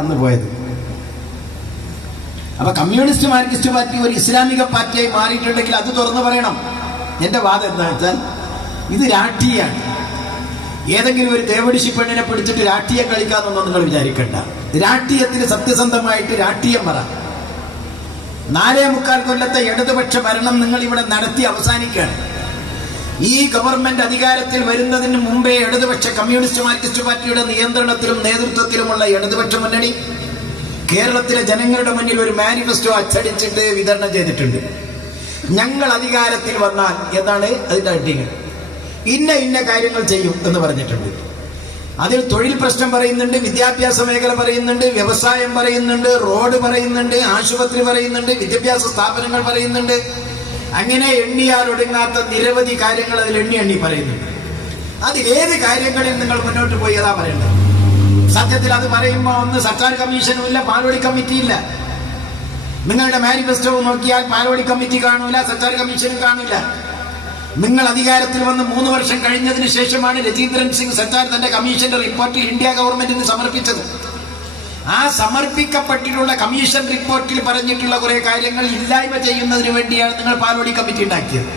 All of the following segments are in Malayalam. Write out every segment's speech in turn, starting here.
അന്ന് പോയത്. അപ്പൊ കമ്മ്യൂണിസ്റ്റ് മാർക്സിസ്റ്റ് പാർട്ടി ഒരു ഇസ്ലാമിക പാർട്ടിയായി മാറിയിട്ടുണ്ടെങ്കിൽ അത് തുറന്നു പറയണം. എന്റെ വാദം എന്താ വെച്ചാൽ ഇത് രാഷ്ട്രീയമാണ്. ഏതെങ്കിലും ഒരു തേവടിശി പെണ്ണിനെ പിടിച്ചിട്ട് രാഷ്ട്രീയം കളിക്കാമെന്നൊന്നും നിങ്ങൾ വിചാരിക്കണ്ട. രാഷ്ട്രീയത്തിന് സത്യസന്ധമായിട്ട് രാഷ്ട്രീയം പറ. 4.25 കൊല്ലത്തെ ഇടതുപക്ഷ ഭരണം നിങ്ങൾ ഇവിടെ നടത്തി അവസാനിക്കുകയാണ്. ഈ ഗവൺമെന്റ് അധികാരത്തിൽ വരുന്നതിന് മുമ്പേ ഇടതുപക്ഷ കമ്മ്യൂണിസ്റ്റ് മാർക്സിസ്റ്റ് പാർട്ടിയുടെ നിയന്ത്രണത്തിലും നേതൃത്വത്തിലുമുള്ള ഇടതുപക്ഷ മുന്നണി കേരളത്തിലെ ജനങ്ങളുടെ മുന്നിൽ ഒരു മാനിഫെസ്റ്റോ അച്ചടിച്ചിട്ട് വിതരണം ചെയ്തിട്ടുണ്ട്. ഞങ്ങൾ അധികാരത്തിൽ വന്നാൽ എന്താണ് അതിന്റെ അടികൾ, ഇന്ന കാര്യങ്ങൾ ചെയ്യും എന്ന് പറഞ്ഞിട്ടുണ്ട്. അതിൽ തൊഴിൽ പ്രശ്നം പറയുന്നുണ്ട്, വിദ്യാഭ്യാസ മേഖല പറയുന്നുണ്ട്, വ്യവസായം പറയുന്നുണ്ട്, റോഡ് പറയുന്നുണ്ട്, ആശുപത്രി പറയുന്നുണ്ട്, വിദ്യാഭ്യാസ സ്ഥാപനങ്ങൾ പറയുന്നുണ്ട്. അങ്ങനെ എണ്ണിയാൽ ഒടുങ്ങാത്ത നിരവധി കാര്യങ്ങൾ അതിൽ എണ്ണി പറയുന്നുണ്ട്. അതിലേത് കാര്യങ്ങളിൽ നിങ്ങൾ മുന്നോട്ട് പോയി അതാ പറയേണ്ടത്. സത്യത്തിൽ അത് പറയുമ്പോൾ ഒന്ന് സർക്കാർ കമ്മീഷനും ഇല്ല, പാലോളി കമ്മിറ്റി ഇല്ല. നിങ്ങളുടെ മാനിഫെസ്റ്റോ നോക്കിയാൽ പാലോളി കമ്മിറ്റി കാണൂല, സർക്കാർ കമ്മീഷനും കാണൂല. നിങ്ങൾ അധികാരത്തിൽ വന്ന് 3 വർഷം കഴിഞ്ഞതിന് ശേഷമാണ് രജീന്ദ്രൻ സിംഗ് സർക്കാർ തന്റെ കമ്മീഷന്റെ റിപ്പോർട്ട് ഇന്ത്യ ഗവൺമെന്റിന് സമർപ്പിച്ചത്. ആ സമർപ്പിക്കപ്പെട്ടിട്ടുള്ള കമ്മീഷൻ റിപ്പോർട്ടിൽ പറഞ്ഞിട്ടുള്ള കുറെ കാര്യങ്ങൾ ഇല്ലായ്മ ചെയ്യുന്നതിന് വേണ്ടിയാണ് നിങ്ങൾ പാലോളി കമ്മിറ്റി ഉണ്ടാക്കിയത്.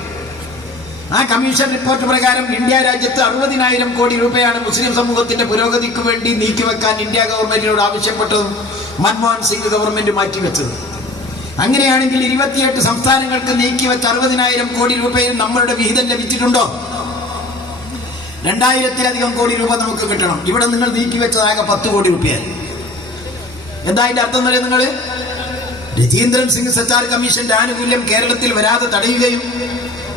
ആ കമ്മീഷൻ റിപ്പോർട്ട് പ്രകാരം ഇന്ത്യ രാജ്യത്ത് 60,000 കോടി രൂപയാണ് മുസ്ലിം സമൂഹത്തിന്റെ പുരോഗതിക്ക് വേണ്ടി നീക്കിവെക്കാൻ ഇന്ത്യ ഗവൺമെന്റിനോട് ആവശ്യപ്പെട്ടതും മൻമോഹൻ സിംഗ് ഗവൺമെന്റ് മാറ്റിവെച്ചത്. അങ്ങനെയാണെങ്കിൽ 28 സംസ്ഥാനങ്ങൾക്ക് നീക്കിവെച്ച 60,000 കോടി രൂപയിൽ നമ്മളുടെ വിഹിതം ലഭിച്ചിട്ടുണ്ടോ? 2,000-ലധികം കോടി രൂപ നമുക്ക് കിട്ടണം. ഇവിടെ നിങ്ങൾ നീക്കിവെച്ചതാകെ 10 കോടി രൂപയായി. എന്താ അതിന്റെ അർത്ഥം എന്നറിയാം? നിങ്ങൾ രജീന്ദ്രൻ സിംഗ് സർക്കാർ കമ്മീഷന്റെ ആനുകൂല്യം കേരളത്തിൽ വരാതെ തടയുകയും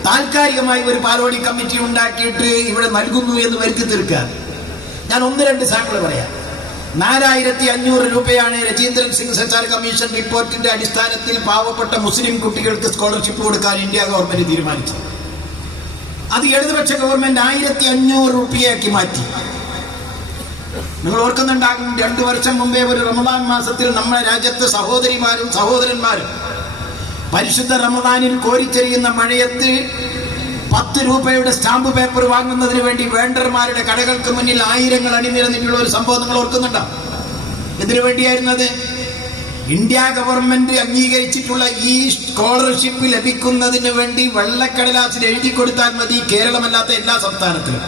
താൽക്കാലികമായി ഒരു പാലോളി കമ്മിറ്റി ഉണ്ടാക്കിയിട്ട് ഇവിടെ നൽകുന്നു എന്ന് വരുത്തി തീർക്കുക. ഞാൻ 1-2 സാമ്പിൾ പറയാം. 4,500 രൂപയാണ് രജീന്ദ്രൻ സിംഗ് സർക്കാർ കമ്മീഷൻ റിപ്പോർട്ടിന്റെ അടിസ്ഥാനത്തിൽ പാവപ്പെട്ട മുസ്ലിം കുട്ടികൾക്ക് സ്കോളർഷിപ്പ് കൊടുക്കാൻ ഇന്ത്യ ഗവൺമെന്റ് തീരുമാനിച്ചു. അത് ഇടതുപക്ഷ ഗവൺമെന്റ് 1,500 രൂപയാക്കി മാറ്റി. നിങ്ങൾ ഓർക്കുന്നുണ്ടാകും, 2 വർഷം മുമ്പേ ഒരു റമദാൻ മാസത്തിൽ നമ്മുടെ രാജ്യത്ത് സഹോദരിമാരും സഹോദരന്മാരും പരിശുദ്ധ റമദാനിൽ കോരിച്ചെരിയുന്ന മഴയത്ത് 10 രൂപയുടെ സ്റ്റാമ്പ് പേപ്പർ വാങ്ങുന്നതിന് വേണ്ടി വേണ്ടർമാരുടെ കടകൾക്ക് മുന്നിൽ ആയിരങ്ങൾ അണിനിരന്നിട്ടുള്ള ഒരു സംഭവം നിങ്ങൾ ഓർക്കുന്നുണ്ടോ? എന്തിനു വേണ്ടിയായിരുന്നത്? ഇന്ത്യ ഗവൺമെന്റ് അംഗീകരിച്ചിട്ടുള്ള ഈ സ്കോളർഷിപ്പ് ലഭിക്കുന്നതിന് വേണ്ടി വെള്ളക്കടലാസിൽ എഴുതി കൊടുത്താൽ മതി കേരളമല്ലാത്ത എല്ലാ സംസ്ഥാനത്തിലും.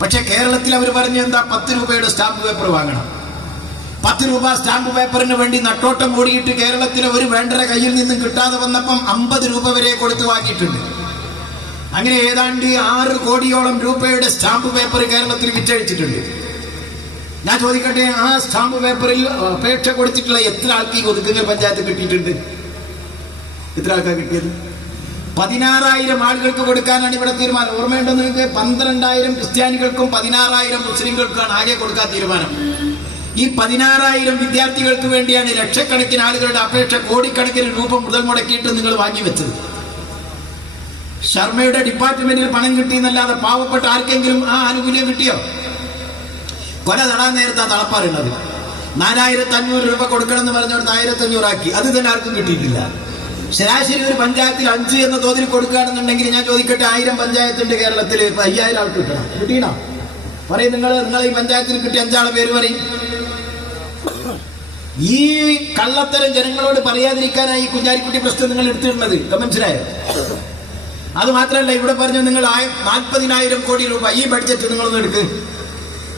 പക്ഷെ കേരളത്തിൽ അവർ പറഞ്ഞു എന്താ, 10 രൂപയുടെ സ്റ്റാമ്പ് പേപ്പർ വാങ്ങണം. 10 രൂപ സ്റ്റാമ്പ് പേപ്പറിന് വേണ്ടി നട്ടോട്ടം ഓടിയിട്ട് കേരളത്തിലെ ഒരു വേണ്ടര കയ്യിൽ നിന്നും കിട്ടാതെ വന്നപ്പം 50 രൂപ വരെ കൊടുത്ത് വാങ്ങിയിട്ടുണ്ട്. അങ്ങനെ ഏതാണ്ട് 6 കോടിയോളം രൂപയുടെ സ്റ്റാമ്പ് പേപ്പർ കേരളത്തിൽ വിറ്റഴിച്ചിട്ടുണ്ട്. ഞാൻ ചോദിക്കട്ടെ, ആ സ്റ്റാമ്പ് പേപ്പറിൽ അപേക്ഷ കൊടുത്തിട്ടുള്ള എത്ര ആൾക്ക് ഒതുക്കുങ്ങൽ പഞ്ചായത്ത് കിട്ടിയിട്ടുണ്ട്? എത്ര ആൾക്കാർ കിട്ടിയത്? 16,000 ആളുകൾക്ക് കൊടുക്കാനാണ് ഇവിടെ തീരുമാനം. ഓർമ്മയുണ്ടോ നിങ്ങൾക്ക്? 12,000 ക്രിസ്ത്യാനികൾക്കും 16,000 മുസ്ലിങ്ങൾക്കാണ് ആകെ കൊടുക്കാൻ തീരുമാനം. ഈ 16,000 വിദ്യാർത്ഥികൾക്ക് വേണ്ടിയാണ് ലക്ഷക്കണക്കിന് ആളുകളുടെ അപേക്ഷ കോടിക്കണക്കിന് രൂപ മുതൽ മുടക്കിയിട്ട് നിങ്ങൾ വാങ്ങിവെച്ചത്. ശർമ്മയുടെ ഡിപ്പാർട്ട്മെന്റിൽ പണം കിട്ടിയെന്നല്ലാതെ പാവപ്പെട്ട ആർക്കെങ്കിലും ആ ആനുകൂല്യം കിട്ടിയോ? കൊല തടാൻ നേരത്തെ തളപ്പാറുള്ളത് 4,500 രൂപ കൊടുക്കണം എന്ന് പറഞ്ഞോട് 1,500 ആക്കി. അത് തന്നെ ആർക്കും കിട്ടിയിട്ടില്ല. ശരാശരി ഒരു പഞ്ചായത്തിൽ 5 എന്ന തോതിൽ കൊടുക്കുകയാണെന്നുണ്ടെങ്കിൽ ഞാൻ ചോദിക്കട്ടെ, 1000 പഞ്ചായത്തുണ്ട് കേരളത്തിൽ, 5,000 ആൾക്ക് കിട്ടണം. കിട്ടിയണോ? പറയും നിങ്ങൾ ഈ പഞ്ചായത്തിൽ കിട്ടിയ 5 ആളെ പേര് പറയും. ഈ കള്ളത്തരം ജനങ്ങളോട് പറയാതിരിക്കാനായി ഈ കുഞ്ഞാലിക്കുട്ടി പ്രശ്നം നിങ്ങൾ എടുത്തിരുന്നത്. മനസ്സിലായോ? അത് മാത്രമല്ല, ഇവിടെ പറഞ്ഞു നിങ്ങൾ 40,000 കോടി രൂപ ഈ ബഡ്ജറ്റ് നിങ്ങളൊന്ന് എടുക്ക്.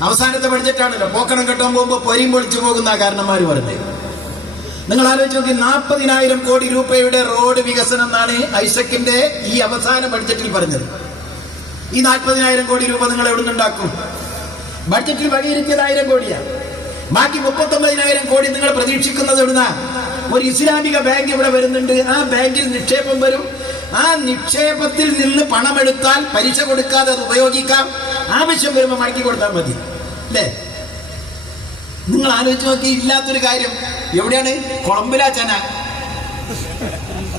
അവസാനത്തെ ബഡ്ജറ്റാണല്ലോ. പോക്കണം കെട്ടാൻ പോകുമ്പോൾ പൊരിയും പൊളിച്ചു പോകുന്ന കാരണന്മാർ പറഞ്ഞത്. നിങ്ങൾ ആലോചിച്ച് നോക്കി, 40,000 കോടി രൂപയുടെ റോഡ് വികസനം എന്നാണ് ഐസക്കിന്റെ ഈ അവസാന ബഡ്ജറ്റിൽ പറഞ്ഞത്. ഈ 40,000 കോടി രൂപ നിങ്ങൾ എവിടെ നിന്നുണ്ടാക്കും? ബഡ്ജറ്റിൽ വഴിയിരുത്തിയത് 1,000 കോടിയാണ്. ബാക്കി 39,000 കോടി നിങ്ങൾ പ്രതീക്ഷിക്കുന്നത് എവിടുന്ന? ഒരു ഇസ്ലാമിക ബാങ്ക് ഇവിടെ വരുന്നുണ്ട്. ആ ബാങ്കിൽ നിക്ഷേപം വരും. ആ നിക്ഷേപത്തിൽ നിന്ന് പണമെടുത്താൽ പലിശ കൊടുക്കാതെ അത് ഉപയോഗിക്കാം. ആവശ്യം വരുമ്പോൾ മടക്കി കൊടുത്താൽ മതി. അല്ലേ? നിങ്ങൾ ആലോചിച്ച് നോക്കി, ഇല്ലാത്തൊരു കാര്യം എവിടെയാണ്? കൊളംബിലാച്ചന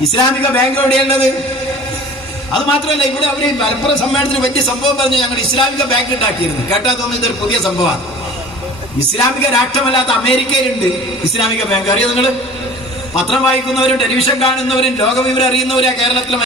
ഇസ്ലാമിക ബാങ്ക് എവിടെയുള്ളത്? അത് മാത്രമല്ല, ഇവിടെ അവര് മലപ്പുറം സമ്മേളനത്തിന് വലിയ സംഭവം പറഞ്ഞു, ഞങ്ങൾ ഇസ്ലാമിക ബാങ്ക് ഉണ്ടാക്കിയിരുന്നു. കേട്ടാ തോന്നുന്നു ഇതൊരു പുതിയ സംഭവമാണ്. ഇസ്ലാമിക രാഷ്ട്രമല്ലാത്ത അമേരിക്കയിലുണ്ട് ഇസ്ലാമിക ബാങ്ക്. അറിയോ നിങ്ങൾ? പത്രം വായിക്കുന്നവരും ടെലിവിഷൻ കാണുന്നവരും ലോകവിവരം അറിയുന്നവരാ കേരളത്തിലെ